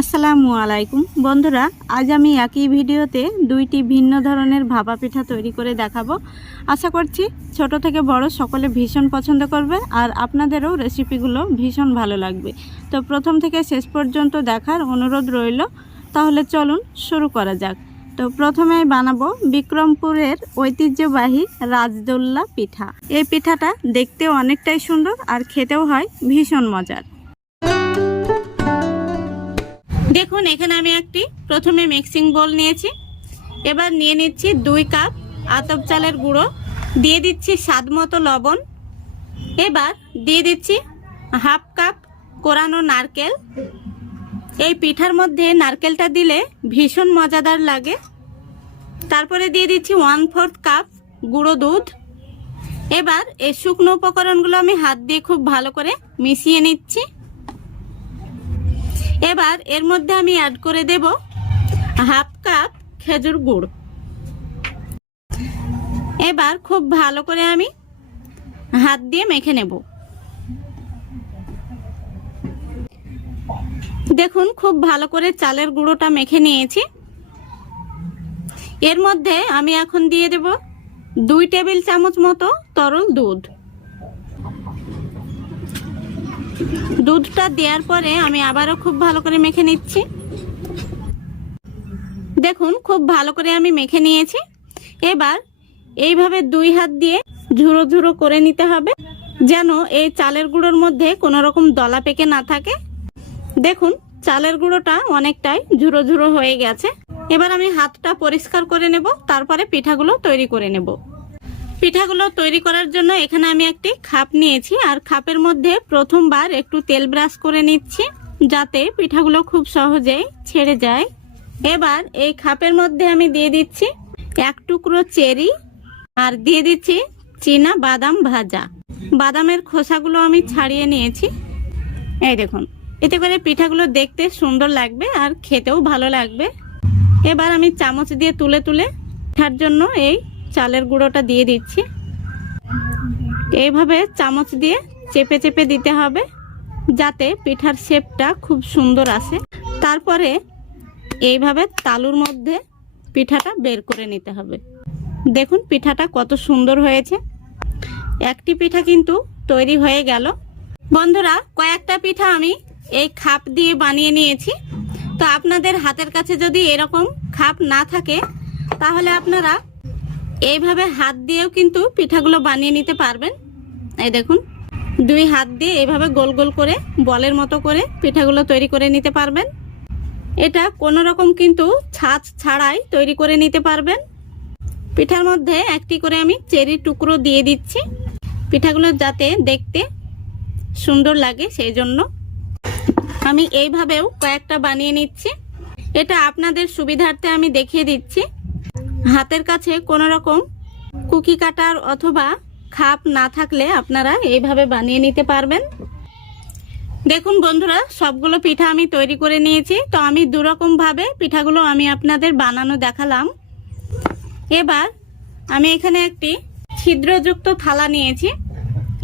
আসসালামু আলাইকুম বন্ধুরা, আজ আমি একই ভিডিওতে দুইটি ভিন্ন ধরনের ভাপা পিঠা তৈরি করে দেখাবো। আশা করছি ছোট থেকে বড় সকলে ভীষণ পছন্দ করবে আর আপনাদেরও রেসিপিগুলো ভীষণ ভালো লাগবে। তো প্রথম থেকে শেষ পর্যন্ত দেখার অনুরোধ রইল। তাহলে চলুন শুরু করা যাক। তো প্রথমে বানাবো বিক্রমপুরের ঐতিহ্যবাহী রাজদোল্লা পিঠা। এই পিঠাটা দেখতেও অনেকটাই সুন্দর আর খেতেও হয় ভীষণ মজার। দেখুন, এখানে আমি একটি প্রথমে মিক্সিং বোল নিয়েছি। এবার নিয়ে নিচ্ছি 2 কাপ আতপ চালের গুঁড়ো, দিয়ে দিচ্ছি স্বাদ মতো লবণ। এবার দিয়ে দিচ্ছি 1/2 কাপ কোরানো নারকেল। এই পিঠার মধ্যে নারকেলটা দিলে ভীষণ মজাদার লাগে। তারপরে দিয়ে দিচ্ছি 1/4 কাপ গুঁড়ো দুধ। এবার এই শুকনো উপকরণগুলো আমি হাত দিয়ে খুব ভালো করে মিশিয়ে নিচ্ছি। এবার এর মধ্যে আমি অ্যাড করে দেব 1/2 কাপ খেজুর গুড়। এবার খুব ভালো করে আমি হাত দিয়ে মেখে নেব। দেখুন, খুব ভালো করে চালের গুঁড়োটা মেখে নিয়েছি। এর মধ্যে আমি এখন দিয়ে দেব 2 টেবিল চামচ মতো তরল দুধ। দুধটা দেওয়ার পরে আমি আবারও খুব ভালো করে মেখে নিচ্ছি। দেখুন, খুব ভালো করে আমি মেখে নিয়েছি। এবার এইভাবে 2 হাত দিয়ে ঝুড়ো ঝুড়ো করে নিতে হবে, যেন এই চালের গুঁড়োর মধ্যে কোনো রকম দলা পেকে না থাকে। দেখুন, চালের গুঁড়োটা অনেকটাই ঝুড়ো ঝুড়ো হয়ে গেছে। এবার আমি হাতটা পরিষ্কার করে নেব, তারপরে পিঠাগুলো তৈরি করে নেব। পিঠাগুলো তৈরি করার জন্য এখানে আমি একটি খাপ নিয়েছি, আর খাপের মধ্যে প্রথমবার একটু তেল ব্রাশ করে নিচ্ছি, যাতে পিঠাগুলো খুব সহজেই ছেড়ে যায়। এবার এই খাপের মধ্যে আমি দিয়ে দিচ্ছি 1 টুকরো চেরি, আর দিয়ে দিচ্ছি চীনা বাদাম ভাজা। বাদামের খোসাগুলো আমি ছাড়িয়ে নিয়েছি। এই দেখুন, এতে করে পিঠাগুলো দেখতে সুন্দর লাগবে আর খেতেও ভালো লাগবে। এবার আমি চামচ দিয়ে তুলে তুলে পিঠার জন্য এই চালের গুঁড়োটা দিয়ে দিচ্ছি। এইভাবে চামচ দিয়ে চেপে চেপে দিতে হবে, যাতে পিঠার শেপটা খুব সুন্দর আসে। তারপরে এইভাবে তালুর মধ্যে পিঠাটা বের করে নিতে হবে। দেখুন, পিঠাটা কত সুন্দর হয়েছে। একটি পিঠা কিন্তু তৈরি হয়ে গেল। বন্ধুরা, কয়েকটা পিঠা আমি এই খাপ দিয়ে বানিয়ে নিয়েছি। তো আপনাদের হাতের কাছে যদি এরকম খাপ না থাকে, তাহলে আপনারা এইভাবে হাত দিয়েও কিন্তু পিঠাগুলো বানিয়ে নিতে পারবেন। এই দেখুন, 2 হাত দিয়ে এইভাবে গোল গোল করে বলের মতো করে পিঠাগুলো তৈরি করে নিতে পারবেন। এটা কোনো রকম কিন্তু ছাঁচ ছাড়াই তৈরি করে নিতে পারবেন। পিঠার মধ্যে একটি করে আমি চেরির টুকরো দিয়ে দিচ্ছি, পিঠাগুলো যাতে দেখতে সুন্দর লাগে সেই জন্য। আমি এইভাবেও কয়েকটা বানিয়ে নিচ্ছি। এটা আপনাদের সুবিধার্থে আমি দেখিয়ে দিচ্ছি। হাতের কাছে কোনো রকম কুকি কাটার অথবা খাপ না থাকলে আপনারা এইভাবে বানিয়ে নিতে পারবেন। দেখুন বন্ধুরা, সবগুলো পিঠা আমি তৈরি করে নিয়েছি। তো আমি 2 রকম ভাবে পিঠাগুলো আমি আপনাদের বানানো দেখালাম। এবার আমি এখানে একটি ছিদ্রযুক্ত থালা নিয়েছি।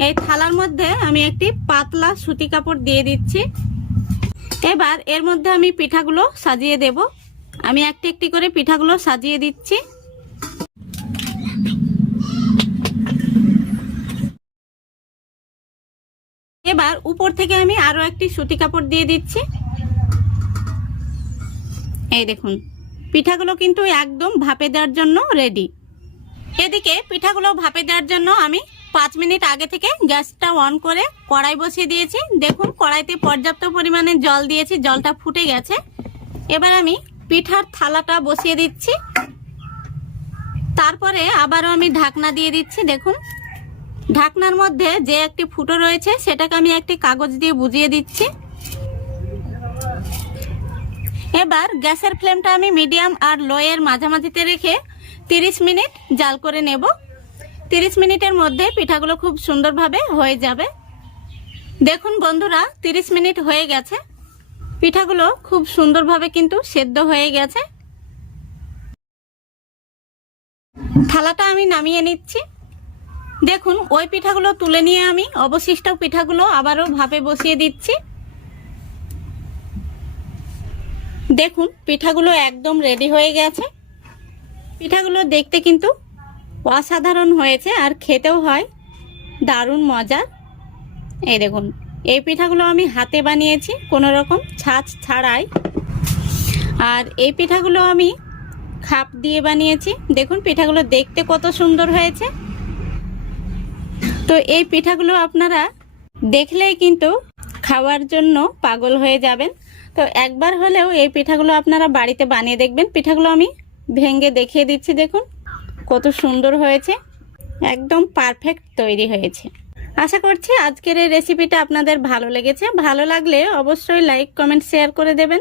এই থালার মধ্যে আমি একটি পাতলা সুতি কাপড় দিয়ে দিচ্ছি। এবার এর মধ্যে আমি পিঠাগুলো সাজিয়ে দেব। আমি একটি একটি করে পিঠাগুলো সাজিয়ে দিচ্ছি। এবার উপর থেকে আমি আরো একটি সুতি কাপড় দিয়ে দিচ্ছি। এই দেখুন, পিঠাগুলো কিন্তু একদম ভাপে দেওয়ার জন্য রেডি। এদিকে পিঠাগুলো ভাপে দেওয়ার জন্য আমি 5 মিনিট আগে থেকে গ্যাসটা অন করে কড়াই বসিয়ে দিয়েছি। দেখুন, কড়াইতে পর্যাপ্ত পরিমাণে জল দিয়েছি, জলটা ফুটে গেছে। এবার আমি পিঠার থালাটা বসিয়ে দিচ্ছি। তারপরে আবারও আমি ঢাকনা দিয়ে দিচ্ছি। দেখুন, ঢাকনার মধ্যে যে একটি ফুটো রয়েছে সেটাকে আমি একটি কাগজ দিয়ে বুজিয়ে দিচ্ছি। এবার গ্যাসের ফ্লেমটা আমি মিডিয়াম আর লো এর মাঝামাঝিতে রেখে 30 মিনিট জাল করে নেব। 30 মিনিটের মধ্যে পিঠাগুলো খুব সুন্দরভাবে হয়ে যাবে। দেখুন বন্ধুরা, 30 মিনিট হয়ে গেছে। পিঠাগুলো খুব সুন্দরভাবে কিন্তু সেদ্ধ হয়ে গেছে। থালাটা আমি নামিয়ে নিচ্ছি। দেখুন, ওই পিঠাগুলো তুলে নিয়ে আমি অবশিষ্ট পিঠাগুলো আবারও ভাপে বসিয়ে দিচ্ছি। দেখুন পিঠাগুলো একদম রেডি হয়ে গেছে। পিঠাগুলো দেখতে কিন্তু অসাধারণ হয়েছে আর খেতেও হয় দারুণ মজার। এই দেখুন, এই পিঠাগুলো আমি হাতে বানিয়েছি কোনো রকম ছাঁচ ছাড়াই। আর এই পিঠাগুলো আমি খাপ দিয়ে বানিয়েছি। দেখুন পিঠাগুলো দেখতে কত সুন্দর হয়েছে। তো এই পিঠাগুলো আপনারা দেখলেই কিন্তু খাওয়ার জন্য পাগল হয়ে যাবেন। তো একবার হলেও এই পিঠাগুলো আপনারা বাড়িতে বানিয়ে দেখবেন। পিঠাগুলো আমি ভেঙে দেখিয়ে দিচ্ছি, দেখুন কত সুন্দর হয়েছে, একদম পারফেক্ট তৈরি হয়েছে। আশা করছি আজকের এই রেসিপিটা আপনাদের ভালো লেগেছে। ভালো লাগলে অবশ্যই লাইক কমেন্ট শেয়ার করে দেবেন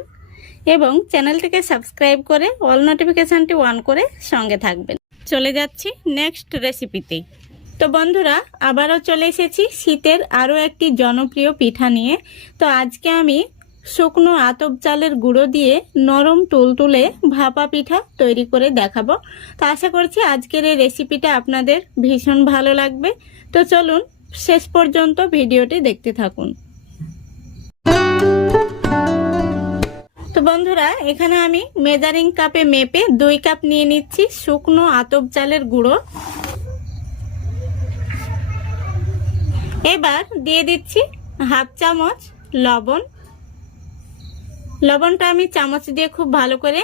এবং চ্যানেলটিকে সাবস্ক্রাইব করে অল নোটিফিকেশানটি অন করে সঙ্গে থাকবেন। চলে যাচ্ছি নেক্সট রেসিপিতে। তো বন্ধুরা, আবারও চলে এসেছি শীতের আরও একটি জনপ্রিয় পিঠা নিয়ে। তো আজকে আমি শুকনো আতপ চালের গুঁড়ো দিয়ে নরম তুলতুলে ভাপা পিঠা তৈরি করে দেখাবো। তো আশা করছি আজকের এই রেসিপিটা আপনাদের ভীষণ ভালো লাগবে। তো চলুন শেষ পর্যন্ত ভিডিওটি দেখতে থাকুন। তো বন্ধুরা, এখানে আমি মেজারিং কাপে মেপে 2 কাপ নিয়ে নিচ্ছি শুকনো আতপ চালের গুঁড়ো। এবার দিয়ে দিচ্ছি হাফ চামচ লবণ। লবণটা আমি চামচ দিয়ে খুব ভালো করে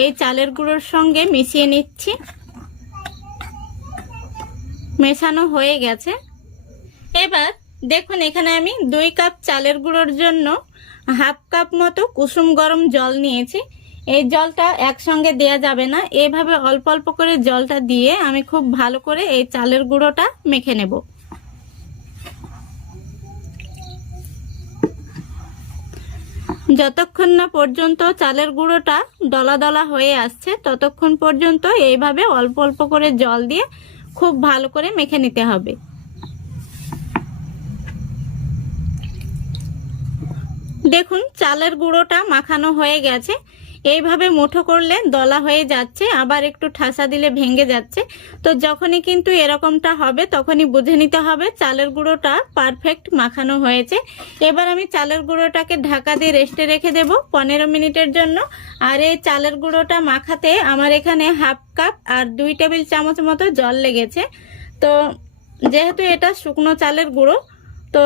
এই চালের গুঁড়োর সঙ্গে মিশিয়ে নিচ্ছি। মেশানো হয়ে গেছে। এবার দেখুন এখানে আমি 2 কাপ চালের গুঁড়োর জন্য হাফ কাপ মতো কুসুম গরম জল নিয়েছি। এই জলটা একসঙ্গে দেয়া যাবে না, এইভাবে অল্প অল্প করে জলটা দিয়ে আমি খুব ভালো করে এই চালের গুঁড়োটা মেখে নেব। যতক্ষণ না পর্যন্ত চালের গুঁড়োটা দলা দলা হয়ে আসছে ততক্ষণ পর্যন্ত এইভাবে অল্প অল্প করে জল দিয়ে খুব ভালো করে মেখে নিতে হবে। দেখুন চালের গুঁড়োটা মাখানো হয়ে গেছে। এইভাবে মুঠো করলে দলা হয়ে যাচ্ছে, আবার একটু ঠাসা দিলে ভেঙে যাচ্ছে। তো যখনই কিন্তু এরকমটা হবে তখনই বুঝে নিতে হবে চালের গুঁড়োটা পারফেক্ট মাখানো হয়েছে। এবার আমি চালের গুঁড়োটাকে ঢাকা দিয়ে রেস্টে রেখে দেব 15 মিনিটের জন্য। আর এই চালের গুঁড়োটা মাখাতে আমার এখানে হাফ কাপ আর 2 টেবিল চামচ মতো জল লেগেছে। তো যেহেতু এটা শুকনো চালের গুঁড়ো, তো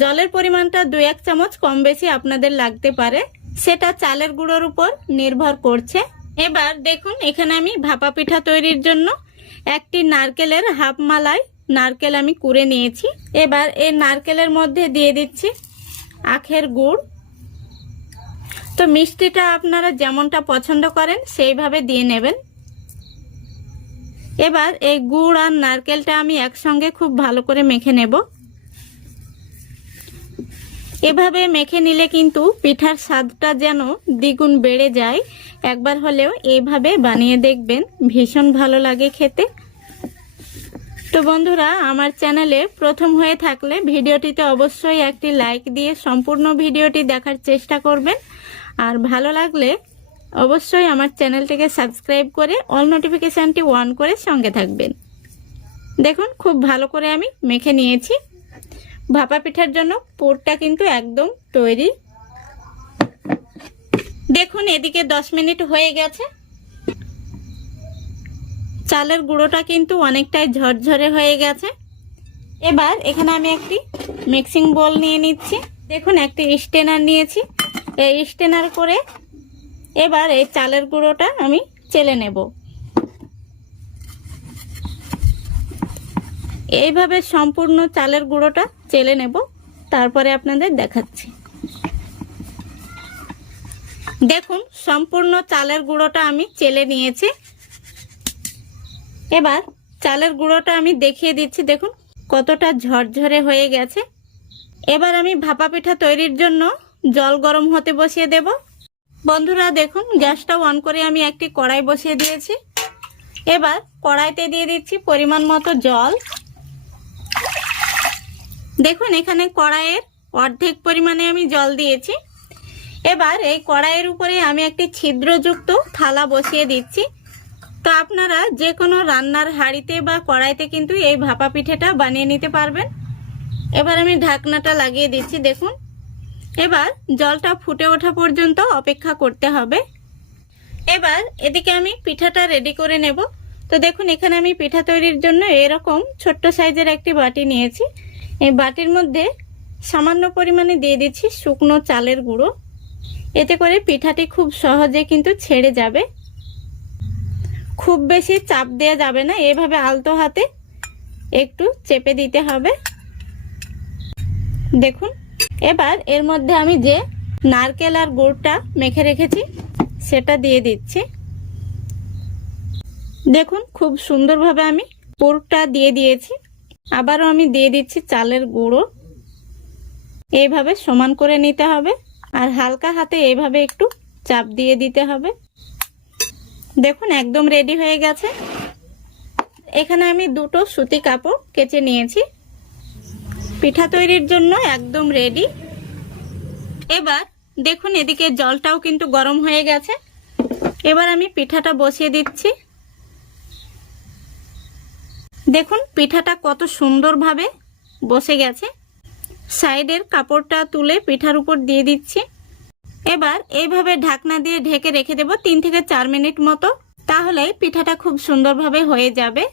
জলের পরিমাণটা 2-1 চামচ কম বেশি আপনাদের লাগতে পারে, সেটা চালের গুঁড়োর উপর নির্ভর করছে। এবার দেখুন এখানে আমি ভাপা পিঠা তৈরির জন্য একটি নারকেলের হাফ মালাই নারকেল আমি কুড়ে নিয়েছি। এবার এই নারকেলের মধ্যে দিয়ে দিচ্ছি আখের গুড়। তো মিষ্টিটা আপনারা যেমনটা পছন্দ করেন সেইভাবে দিয়ে নেবেন। এবার এই গুড় আর নারকেলটা আমি একসঙ্গে খুব ভালো করে মেখে নেব। এভাবে মেখে নিলে কিন্তু পিঠার স্বাদটা যেন দ্বিগুণ বেড়ে যায়। একবার হলেও এইভাবে বানিয়ে দেখবেন, ভীষণ ভালো লাগে খেতে। তো বন্ধুরা, আমার চ্যানেলে প্রথম হয়ে থাকলে ভিডিওটিতে অবশ্যই একটি লাইক দিয়ে সম্পূর্ণ ভিডিওটি দেখার চেষ্টা করবেন। আর ভালো লাগলে অবশ্যই আমার চ্যানেলটিকে সাবস্ক্রাইব করে অল নোটিফিকেশানটি অন করে সঙ্গে থাকবেন। দেখুন খুব ভালো করে আমি মেখে নিয়েছি। ভাপা পিঠার জন্য পুরটা কিন্তু একদম তৈরি। দেখুন এদিকে 10 মিনিট হয়ে গেছে। চালের গুঁড়োটা কিন্তু অনেকটাই ঝরঝরে হয়ে গেছে। এবার এখানে আমি একটি মিক্সিং বোল নিয়ে নিচ্ছি। দেখুন একটি স্টেনার নিয়েছি। এই স্টেনার করে এবার এই চালের গুঁড়োটা আমি চেলে নেব। এইভাবে সম্পূর্ণ চালের গুঁড়োটা চেলে নেব, তারপরে আপনাদের দেখাচ্ছি। দেখুন সম্পূর্ণ চালের গুঁড়োটা আমি চেলে নিয়েছি। এবার চালের গুঁড়োটা আমি দেখিয়ে দিচ্ছি, দেখুন কতটা ঝরঝরে হয়ে গেছে। এবার আমি ভাপা পিঠা তৈরির জন্য জল গরম হতে বসিয়ে দেব। বন্ধুরা দেখুন গ্যাসটা অন করে আমি একটি কড়াই বসিয়ে দিয়েছি। এবার কড়াইতে দিয়ে দিচ্ছি পরিমাণ মতো জল। দেখুন এখানে কড়াইয়ের অর্ধেক পরিমাণে আমি জল দিয়েছি। এবার এই কড়াইয়ের উপরে আমি একটি ছিদ্রযুক্ত থালা বসিয়ে দিচ্ছি। তো আপনারা যে কোনো রান্নার হাঁড়িতে বা কড়াইতে কিন্তু এই ভাপা পিঠাটা বানিয়ে নিতে পারবেন। এবার আমি ঢাকনাটা লাগিয়ে দিচ্ছি। দেখুন এবার জলটা ফুটে ওঠা পর্যন্ত অপেক্ষা করতে হবে। এবার এদিকে আমি পিঠাটা রেডি করে নেব। তো দেখুন এখানে আমি পিঠা তৈরির জন্য এরকম ছোট্ট সাইজের একটি বাটি নিয়েছি। এই বাটির মধ্যে সামান্য পরিমাণে দিয়ে দিচ্ছি শুকনো চালের গুঁড়ো। এতে করে পিঠাটি খুব সহজে কিন্তু ছেড়ে যাবে। খুব বেশি চাপ দেওয়া যাবে না, এভাবে আলতো হাতে একটু চেপে দিতে হবে। দেখুন এবার এর মধ্যে আমি যে নারকেল আর গুড়টা মেখে রেখেছি সেটা দিয়ে দিচ্ছি। দেখুন খুব সুন্দরভাবে আমি পুরটা দিয়ে দিয়েছি। আবারও আমি দিয়ে দিচ্ছি চালের গুঁড়ো। এইভাবে সমান করে নিতে হবে আর হালকা হাতে এইভাবে একটু চাপ দিয়ে দিতে হবে। দেখুন একদম রেডি হয়ে গেছে। এখানে আমি দুটো সুতি কাপড় কেচে নিয়েছি। পিঠা তৈরির জন্য একদম রেডি। এবার দেখুন এদিকে জলটাও কিন্তু গরম হয়ে গেছে। এবার আমি পিঠাটা বসিয়ে দিচ্ছি। দেখুন পিঠাটা কত সুন্দরভাবে বসে গেছে। সাইডের কাপড়টা তুলে পিঠার উপর দিয়ে দিচ্ছি। এবার এইভাবে ঢাকনা দিয়ে ঢেকে রেখে দেব 3 থেকে 4 মিনিট মতো, তাহলেই পিঠাটা খুব সুন্দরভাবে হয়ে যাবে।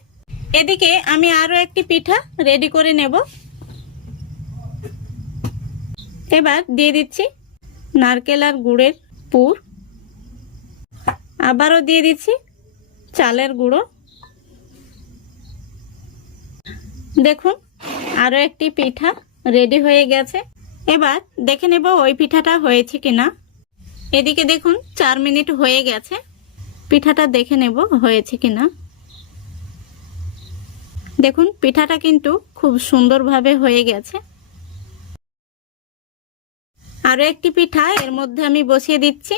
এদিকে আমি আরো একটি পিঠা রেডি করে নেব। এবার দিয়ে দিচ্ছি নারকেল আর গুড়ের পুর। আবারও দিয়ে দিচ্ছি চালের গুঁড়ো। দেখুন আরো একটি পিঠা রেডি হয়ে গেছে। এবার দেখে নেব ওই পিঠাটা হয়েছে কিনা। এদিকে দেখুন 4 মিনিট হয়ে গেছে। পিঠাটা দেখে নেব হয়েছে কিনা। দেখুন পিঠাটা কিন্তু খুব সুন্দরভাবে হয়ে গেছে। আরো একটি পিঠা এর মধ্যে আমি বসিয়ে দিচ্ছি।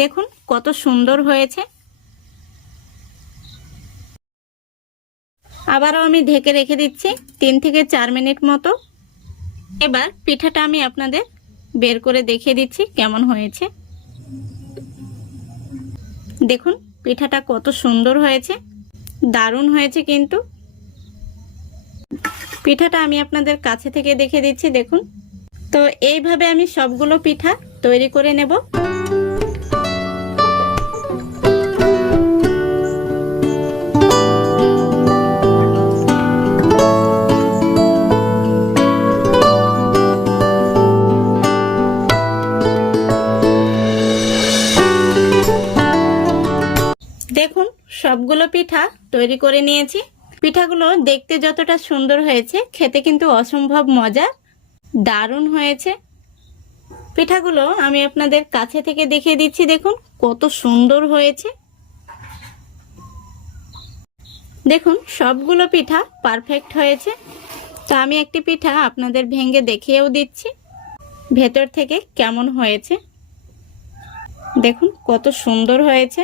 দেখুন কত সুন্দর হয়েছে। আবারও আমি ঢেকে রেখে দিচ্ছি 3 থেকে 4 মিনিট মতো। এবার পিঠাটা আমি আপনাদের বের করে দেখিয়ে দিচ্ছি কেমন হয়েছে। দেখুন পিঠাটা কত সুন্দর হয়েছে, দারুণ হয়েছে কিন্তু। পিঠাটা আমি আপনাদের কাছে থেকে দেখিয়ে দিচ্ছি। দেখুন তো এইভাবে আমি সবগুলো পিঠা তৈরি করে নেব। দেখুন সবগুলো পিঠা তৈরি করে নিয়েছি। পিঠাগুলো দেখতে যতটা সুন্দর হয়েছে, খেতে কিন্তু অসম্ভব মজা, দারুণ হয়েছে। পিঠাগুলো আমি আপনাদের কাছে থেকে দেখিয়ে দিচ্ছি। দেখুন কত সুন্দর হয়েছে। দেখুন সবগুলো পিঠা পারফেক্ট হয়েছে। তো আমি একটি পিঠা আপনাদের ভেঙে দেখিয়েও দিচ্ছি ভেতর থেকে কেমন হয়েছে। দেখুন কত সুন্দর হয়েছে।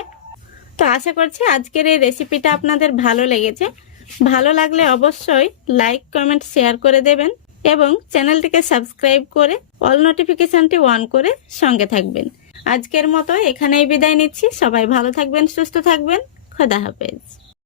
তো আশা করছি আজকের এই রেসিপিটা আপনাদের ভালো লেগেছে। ভালো লাগলে অবশ্যই লাইক, কমেন্ট, শেয়ার করে দেবেন এবং চ্যানেলটিকে সাবস্ক্রাইব করে অল নোটিফিকেশনটি অন করে সঙ্গে থাকবেন। আজকের মতো এখানেই বিদায় নিচ্ছি। সবাই ভালো থাকবেন, সুস্থ থাকবেন। খোদা হাফেজ।